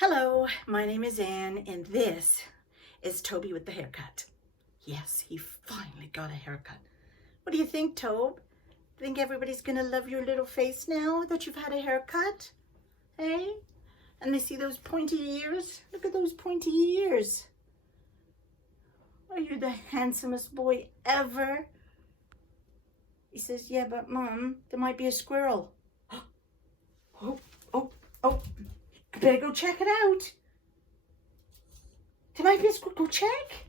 Hello, my name is Anne, and this is Toby with the haircut. Yes, he finally got a haircut. What do you think, Tobe? Think everybody's gonna love your little face now that you've had a haircut? Hey? And they see those pointy ears? Look at those pointy ears. Are you the handsomest boy ever? He says, yeah, but Mom, there might be a squirrel. Oh. I better go check it out. There might be a squirrel. Go check.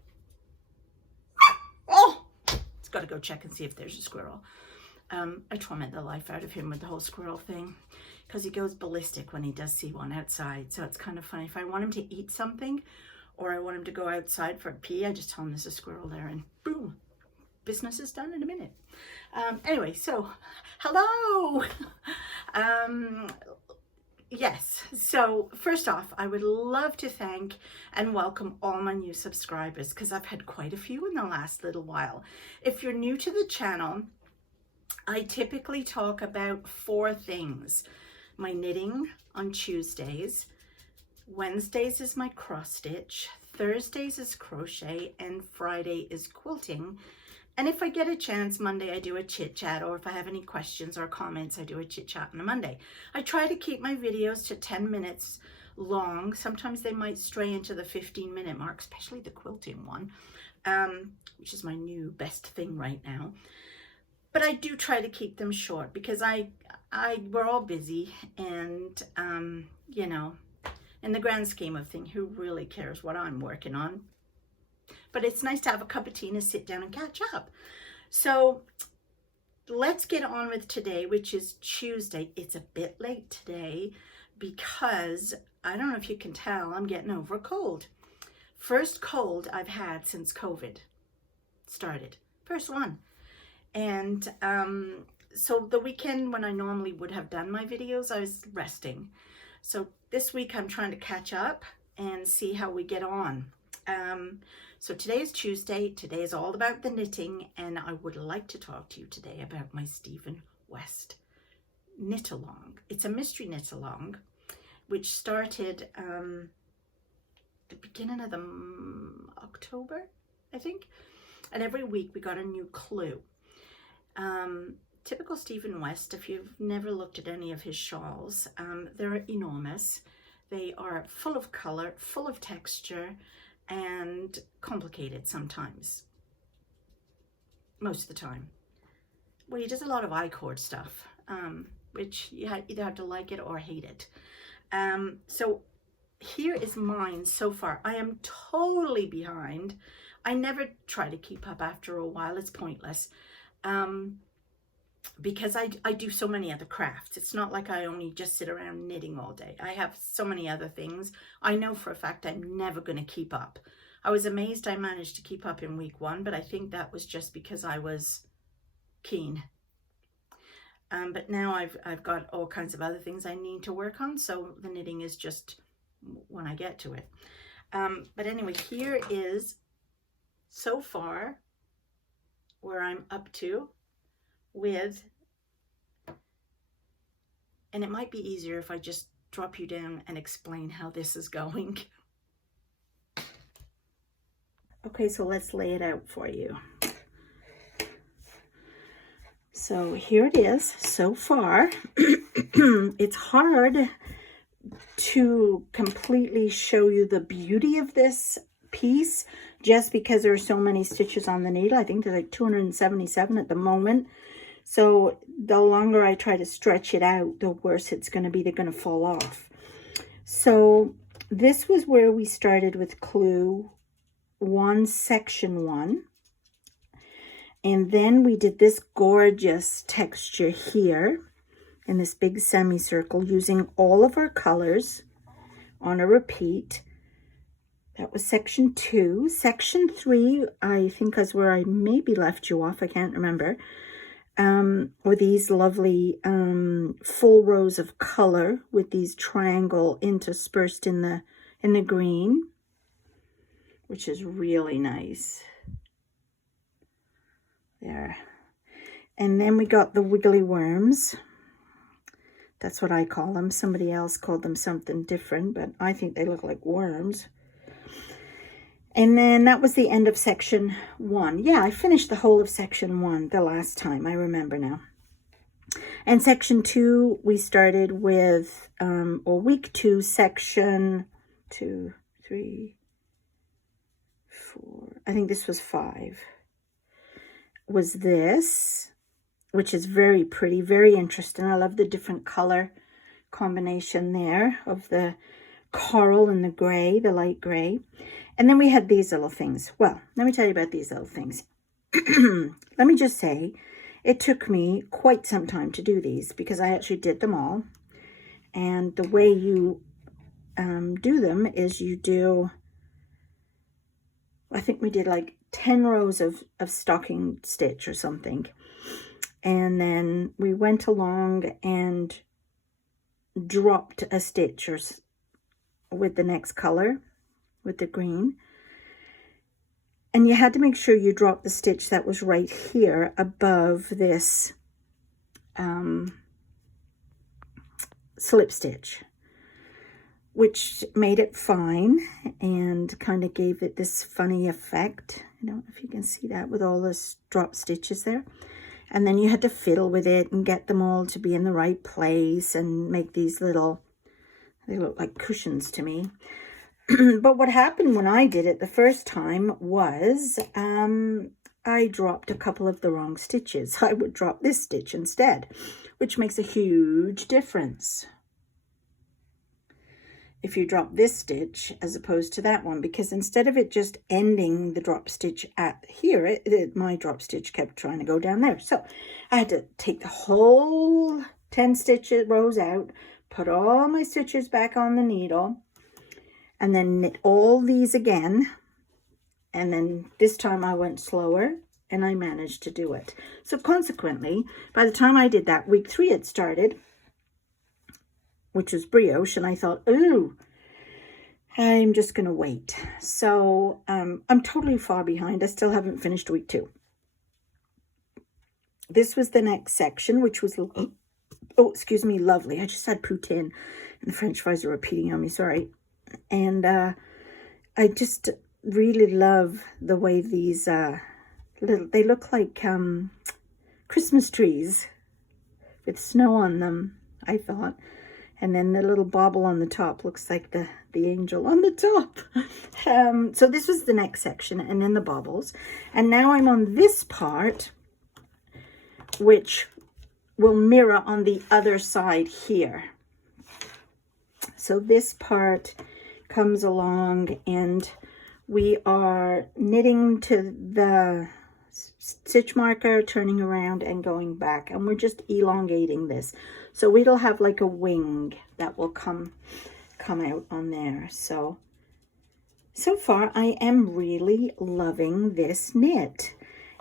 Oh, it's got to go check and see if there's a squirrel. I torment the life out of him with the whole squirrel thing because he goes ballistic when he does see one outside. So it's kind of funny. If I want him to eat something or I want him to go outside for a pee, I just tell him there's a squirrel there and boom, business is done in a minute. Anyway, so hello. Yes, so first off, I would love to thank and welcome all my new subscribers because I've had quite a few in the last little while. If you're new to the channel, I typically talk about 4 things. My knitting on Tuesdays, Wednesdays is my cross stitch, Thursdays is crochet, and Friday is quilting. And if I get a chance, Monday I do a chit chat, or if I have any questions or comments, I do a chit chat on a Monday. I try to keep my videos to 10 minutes long. Sometimes they might stray into the 15-minute mark, especially the quilting one, which is my new best thing right now. But I do try to keep them short because we're all busy, and you know, in the grand scheme of things, who really cares what I'm working on? But it's nice to have a cup of tea and sit down and catch up. So let's get on with today, which is Tuesday. It's a bit late today because I don't know if you can tell, I'm getting over a cold. First cold I've had since COVID started. First one. And so the weekend when I normally would have done my videos, I was resting. So this week I'm trying to catch up and see how we get on. So today is Tuesday. Today is all about the knitting, and I would like to talk to you today about my Stephen West knit along. It's a mystery knit along, which started the beginning of October, I think. And every week we got a new clue. Typical Stephen West, if you've never looked at any of his shawls, they're enormous. They are full of color, full of texture, and complicated sometimes. Most of the time. Well, he does a lot of I-cord stuff, which you either have to like it or hate it. So here is mine so far. I am totally behind. I never try to keep up after a while. It's pointless. Because I do so many other crafts. It's not like I only just sit around knitting all day. I have so many other things. I know for a fact I'm never going to keep up. I was amazed I managed to keep up in week 1, but I think that was just because I was keen. But now I've got all kinds of other things I need to work on, so the knitting is just when I get to it. But anyway, here is so far where I'm up to with, and it might be easier if I just drop you down and explain how this is going. Okay, so let's lay it out for you. So here it is so far. It's hard to completely show you the beauty of this piece just because there are so many stitches on the needle. I think there's like 277 at the moment. So the longer I try to stretch it out, the worse it's going to be. They're going to fall off. So this was where we started with clue 1, section 1. And then we did this gorgeous texture here in this big semicircle using all of our colors on a repeat. That was section 2. Section 3, I think, is where I maybe left you off. I can't remember. Or these lovely full rows of color with these triangle interspersed in the green, which is really nice. There. And then we got the wiggly worms. That's what I call them. Somebody else called them something different, but I think they look like worms. And then that was the end of section 1. Yeah, I finished the whole of section 1 the last time, I remember now. And section 2, we started with, or week 2, section 2, 3, 4, I think this was 5, was this, which is very pretty, very interesting. I love the different color combination there of the coral and the gray, the light gray. And then we had these little things. Well, let me tell you about these little things. Let me just say, it took me quite some time to do these because I actually did them all. And the way you do them is you do, I think we did like 10 rows of stocking stitch or something. And then we went along and dropped a stitch or with the next color, with the green. And you had to make sure you dropped the stitch that was right here above this slip stitch, which made it fine and kind of gave it this funny effect. I don't know if you can see that with all those drop stitches there. And then you had to fiddle with it and get them all to be in the right place and make these little, they look like cushions to me. But what happened when I did it the first time was I dropped a couple of the wrong stitches. I would drop this stitch instead, which makes a huge difference if you drop this stitch as opposed to that one, because instead of it just ending the drop stitch at here, my drop stitch kept trying to go down there. So I had to take the whole 10 stitches rows out, put all my stitches back on the needle, and then knit all these again. And then this time I went slower and I managed to do it. So consequently, by the time I did that, week 3 had started, which was brioche, and I thought, ooh, I'm just going to wait. So I'm totally far behind. I still haven't finished week 2. This was the next section, which was, oh, excuse me, lovely. I just had poutine and the French fries are repeating on me, sorry. And I just really love the way these they look like Christmas trees with snow on them, I thought. And then the little bauble on the top looks like the angel on the top. So this was the next section, and then the baubles. And now I'm on this part, which will mirror on the other side here. So this part comes along and we are knitting to the stitch marker, turning around and going back, and we're just elongating this. So it'll have like a wing that will come out on there. So far I am really loving this knit.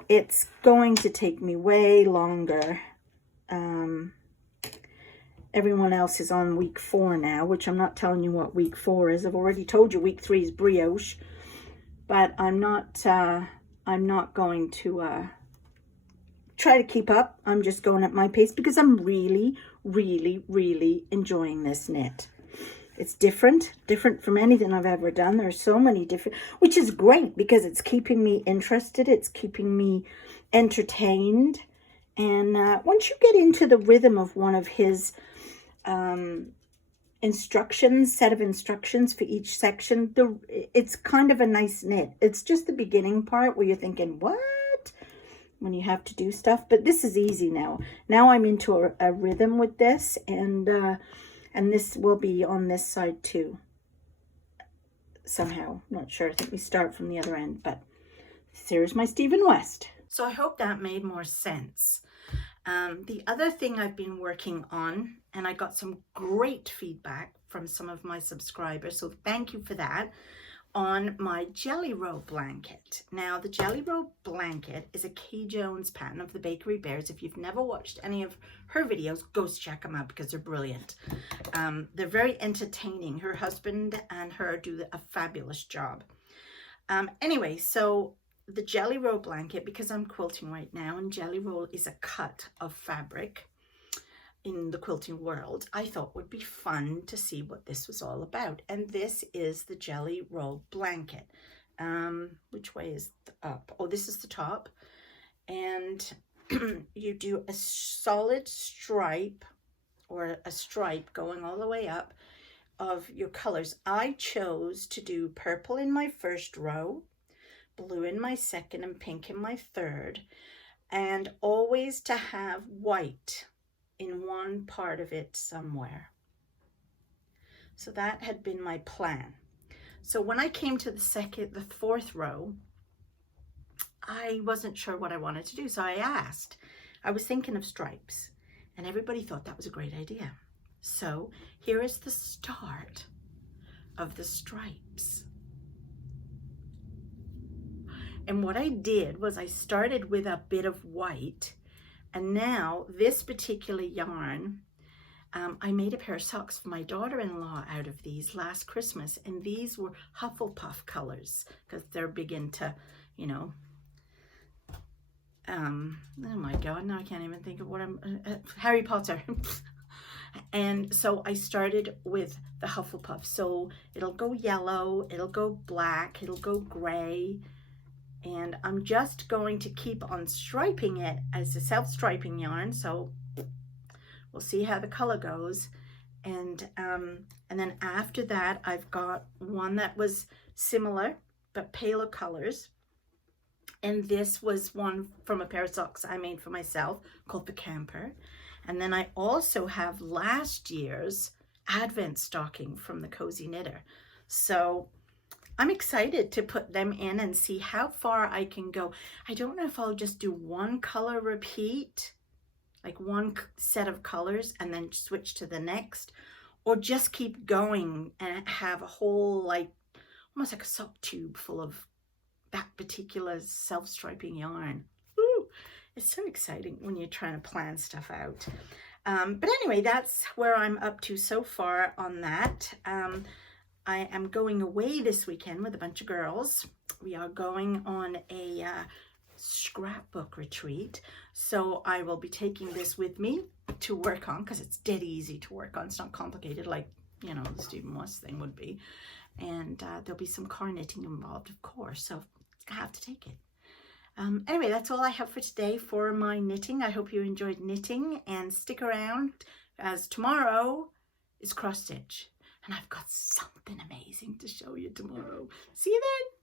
It's going to take me way longer. Everyone else is on week 4 now, which I'm not telling you what week 4 is. I've already told you week 3 is brioche, but I'm not going to try to keep up. I'm just going at my pace because I'm really, really, really enjoying this knit. It's different from anything I've ever done. There are so many different, which is great because it's keeping me interested. It's keeping me entertained. And once you get into the rhythm of one of his set of instructions for each section, it's kind of a nice knit. It's just the beginning part where you're thinking, what? When you have to do stuff. But this is easy now. Now I'm into a rhythm with this, and this will be on this side too. Somehow, not sure. I think we start from the other end, but here's my Stephen West. So I hope that made more sense. The other thing I've been working on, and I got some great feedback from some of my subscribers, so thank you for that, on my Jelly Roll blanket. Now, the Jelly Roll blanket is a Kay Jones pattern of the Bakery Bears. If you've never watched any of her videos, go check them out because they're brilliant. They're very entertaining. Her husband and her do a fabulous job. Anyway, so the Jelly Roll blanket, because I'm quilting right now, and Jelly Roll is a cut of fabric. in the quilting world, I thought would be fun to see what this was all about. And this is the Jelly Roll blanket. Which way is up? Oh, this is the top. And you do a solid stripe, or a stripe going all the way up, of your colors. I chose to do purple in my first row, blue in my second, and pink in my third, and always to have white in one part of it somewhere. So that had been my plan. So when I came to the fourth row, I wasn't sure what I wanted to do. So I asked, I was thinking of stripes, and everybody thought that was a great idea. So here is the start of the stripes. And what I did was I started with a bit of white, and now this particular yarn, I made a pair of socks for my daughter-in-law out of these last Christmas, and these were Hufflepuff colors because they're big into, you know, oh my God, now I can't even think of what Harry Potter. And so I started with the Hufflepuff. So it'll go yellow, it'll go black, it'll go gray. And I'm just going to keep on striping it as a self-striping yarn. So we'll see how the color goes. And then after that, I've got one that was similar, but paler colors. And this was one from a pair of socks I made for myself called the Camper. And then I also have last year's Advent stocking from the Cozy Knitter. So I'm excited to put them in and see how far I can go. I don't know if I'll just do one color repeat, like one set of colors, and then switch to the next, or just keep going and have a whole, like, almost like a sock tube full of that particular self-striping yarn. Ooh, it's so exciting when you're trying to plan stuff out. But anyway, that's where I'm up to so far on that. I am going away this weekend with a bunch of girls. We are going on a scrapbook retreat. So I will be taking this with me to work on, because it's dead easy to work on. It's not complicated like, you know, the Stephen Moss thing would be. And there'll be some car knitting involved, of course. So I have to take it. Anyway, that's all I have for today for my knitting. I hope you enjoyed knitting, and stick around, as tomorrow is cross stitch. And I've got something amazing to show you tomorrow. See you then.